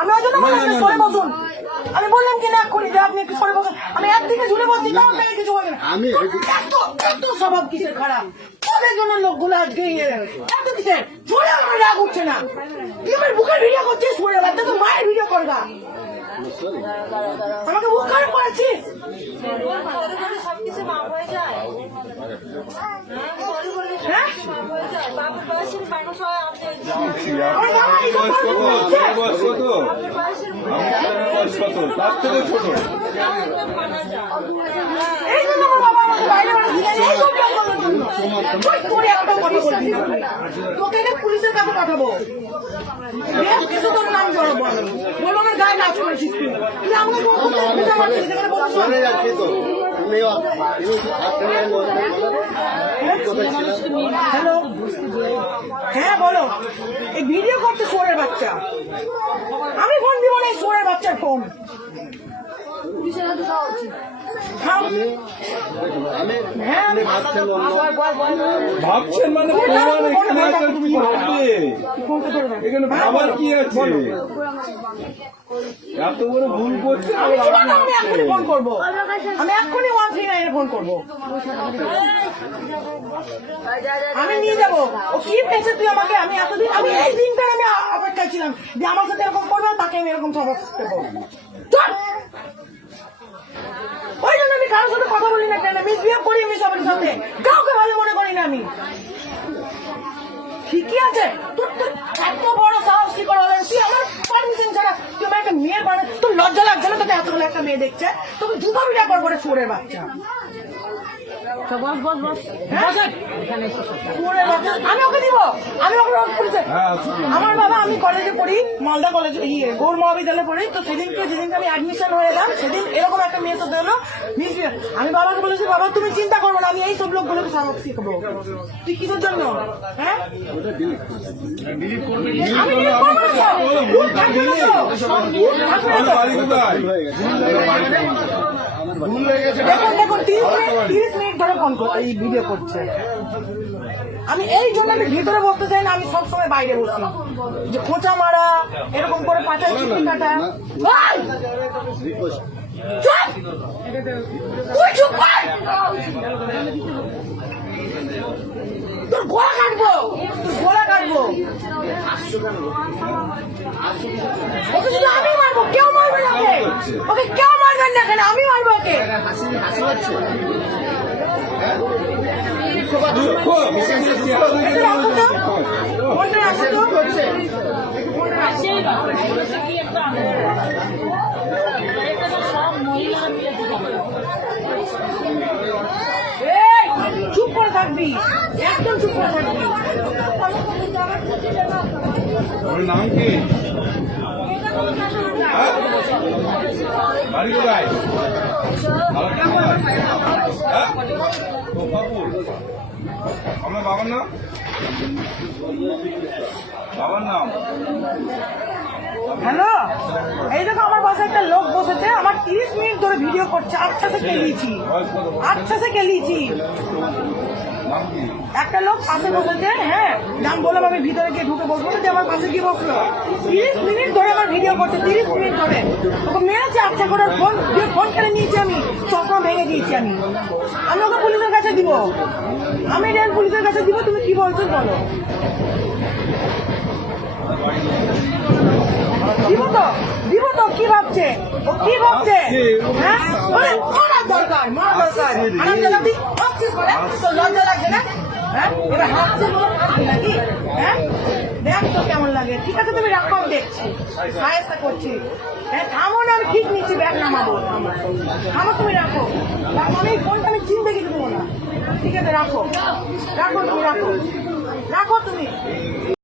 আমি ওই জন্য বললাম সরে বসুন। আমি বললাম কি না করি যে আপনি একটু সরে বসুন। আমি একদিকে ঝুলে বসছি তাও আপনাকে কিছু বলবেন না। এত স্বভাব কিসের খারাপ? তোদের জন্য লোকগুলো আজকে এত কিসের ঝুলে আমার রাগ উঠছে না। তুই আমার বুকের ভিডিও করছিস, সরে বাচ্চা তো মায়ের ভিডিও করবা। আমাকে বুক খারাপ করেছিস। তার থেকে ছোট তোকে পুলিশের কাছে পাঠাবো। কিছু তোর নাম জড়াবো আমি, বলবো আমার গায়ে নাচ করেছিস তুই। তুই আমাকে হ্যালো, হ্যাঁ বলো। এই ভিডিও করতে সোরের বাচ্চা, আমি ফোন দিব না। সোরের বাচ্চার ফোন ভাবছেন মানে এখানে ভাবার কি আছে? এত বড় ভুল করছে। আমি এক্ষুনি ফোন করবো, আমি এক্ষুনি 139 ফোন করবো। আমি নিয়ে যাবো। ও কি পেয়েছে তুই আমাকে? আমি এতদিন, আমি এই দিনটা আমি অপেক্ষায় ছিলাম যে আমার সাথে এরকম করবে, তাকে আমি এরকম সবক দেবো। ওই জন্য আমি কারোর সাথে কথা বলি না, কেন মিসবিহেভ করি আমি সবার সাথে, কাউকে ভালো মনে করি না আমি। ঠিকই আছে, তোর তো এত বড় সাহস কি করে হলেন? তুই আমার পারমিশন ছাড়া তুই আমার একটা মেয়ের বাড়ি, তোর লজ্জা লাগছে না? তোকে এতগুলো একটা মেয়ে দেখছে, তোকে জুতো বিটা করবো রে সোরের বাচ্চা। আমি ওকে দিব, আমি ওকে পুলিশে। আমার বাবা, আমি কলেজে পড়ি, মালদা কলেজে, গৌর মহাবিদ্যালয়ে পড়ি। তো যেদিনকে আমি অ্যাডমিশন হয়ে এলাম, সেদিন এরকম একটা মেয়ে সাথে হলো। আমি বাবাকে বলেছি, বাবা তুমি চিন্তা করবো না, আমি এই সব লোকগুলোকে সাবক শিখবো। তুই কিসের জন্য? হ্যাঁ, আমি দেখুন 30 মিনিট ধরে ফোন করতে, এই ভিডিও করছে। আমি এই জন্য আমি ভিতরে বসতে চাই না, আমি সবসময় বাইরে বসি। যে খোঁচা মারা, এরকম করে পাঠায় চিঠি কাটা। তোর গোলা কাটবো, তোর গোলা কাটবো। ওকে শুধু আমি মারবো, কেউ মারবে না ওকে। ওকে কেউ মারবেন না, কেন আমি মারবো ওকে। চুপ করে থাকবি, একদম চুপ করে থাকবি। নাম কি? বাড়ি কোথায়? আমার বাবার নাম? বাবার নাম? হ্যালো, এই দেখো আমার পাশে একটা লোক বসেছে, আমার 30 মিনিট ধরে ভিডিও করছে। আচ্ছা সে কেলিয়েছি। একটা লোক পাশে বসেছে, হ্যাঁ নাম বললাম, আমি ভিতরে গিয়ে ঢুকে বসবো না, যে আমার পাশে গিয়ে বসলো। 30 মিনিট ধরে আমার ভিডিও করছে, 30 মিনিট ধরে ওকে মেরেছে। আচ্ছা করে ফোন কেড়ে নিয়েছি, আমি চশমা ভেঙে দিয়েছি। আমি ওকে পুলিশের কাছে দিব, আমি রেল পুলিশের কাছে দিব। তুমি কি বলছো বলো? দিব তো কি ভাবছে? ও কি ভাবছে? হ্যাঁ, মারার দরকার, লজ্জা লাগছে না? হ্যাঁ, এবার হাসছে নাকি? হ্যাঁ, দেখ তো কেমন লাগে। ঠিক আছে, তুমি রাখো, আমি দেখছি, সাহায্য করছি। হ্যাঁ, থামো না, আমি ঠিক নিচ্ছি, ব্যাগ নামাবো। থামো, তুমি রাখো। আমি এই ফোনটা আমি চিনতে কিছু দেবো না। ঠিক আছে, রাখো তুমি, রাখো তুমি।